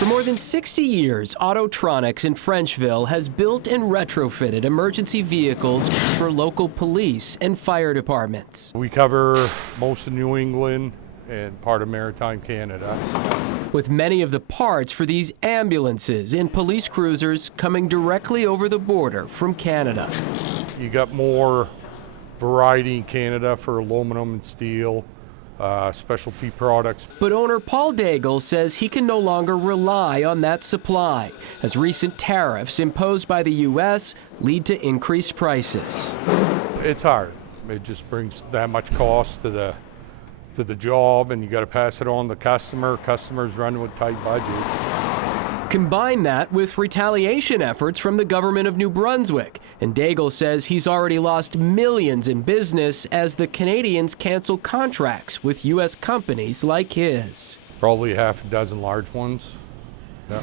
For more than 60 years, Autotronics in Frenchville has built and retrofitted emergency vehicles for local police and fire departments. We cover most of New England and part of maritime Canada. With many of the parts for these ambulances and police cruisers coming directly over the border from Canada. You got more variety in Canada for aluminum and steel. Specialty products. But owner Paul Daigle says he can no longer rely on that supply, as recent tariffs imposed by the U.S. lead to increased prices. It's hard. It just brings that much cost to the job, and you got to pass it on to the customer. Customers run with tight budgets. Combine that with retaliation efforts from the government of New Brunswick, and Daigle says he's already lost millions in business as the Canadians cancel contracts with U.S. companies like his. Probably half a dozen large ones. Yeah.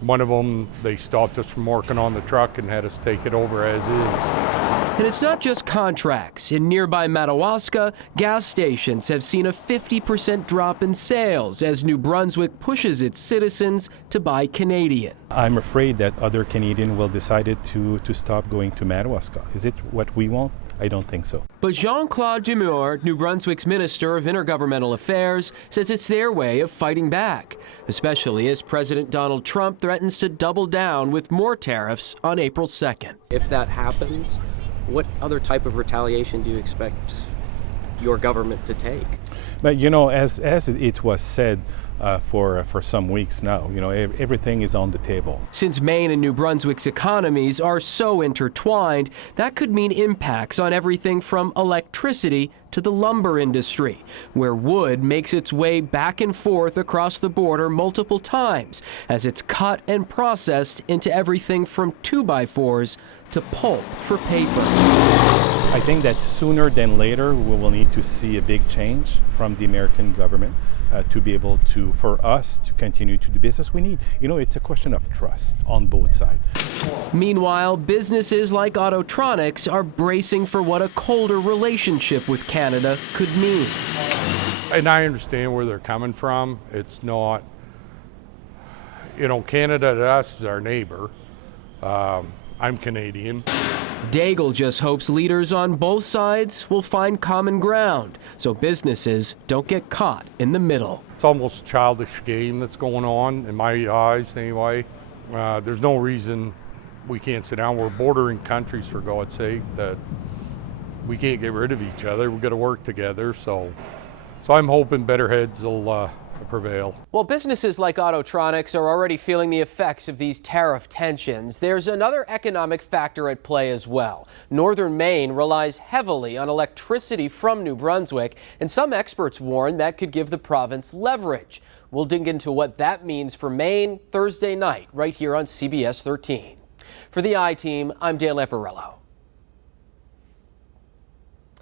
One of them, they stopped us from working on the truck and had us take it over as is. And it's not just contracts. In nearby Madawaska, gas stations have seen a 50% drop in sales as New Brunswick pushes its citizens to buy Canadian. I'm afraid that other Canadians will decide to stop going to Madawaska. Is it what we want? I don't think so. But Jean-Claude Demure, New Brunswick's Minister of Intergovernmental Affairs, says it's their way of fighting back, especially as President Donald Trump threatens to double down with more tariffs on April 2nd. If that happens, what other type of retaliation do you expect your government to take? But you know, as it was said for some weeks now, you know, everything is on the table. Since Maine and New Brunswick's economies are so intertwined, that could mean impacts on everything from electricity to the lumber industry, where wood makes its way back and forth across the border multiple times as it's cut and processed into everything from 2x4s to pulp for paper. I think that sooner than later we will need to see a big change from the American government to be able to, for us to continue to do business. We need, you know, it's a question of trust on both sides. Meanwhile, businesses like Autotronics are bracing for what a colder relationship with Canada could mean. And I understand where they're coming from. It's not, you know, Canada to us is our neighbor. I'm Canadian. Daigle just hopes leaders on both sides will find common ground so businesses don't get caught in the middle. It's almost a childish game that's going on, in my eyes anyway. There's no reason we can't sit down. We're bordering countries, for God's sake, that we can't get rid of each other. We've got to work together. So I'm hoping better heads will prevail. Well, businesses like Autotronics are already feeling the effects of these tariff tensions. There's another economic factor at play as well. Northern Maine relies heavily on electricity from New Brunswick, and some experts warn that could give the province leverage. We'll dig into what that means for Maine Thursday night, right here on CBS 13. For the I-Team, I'm Dan Lamparello.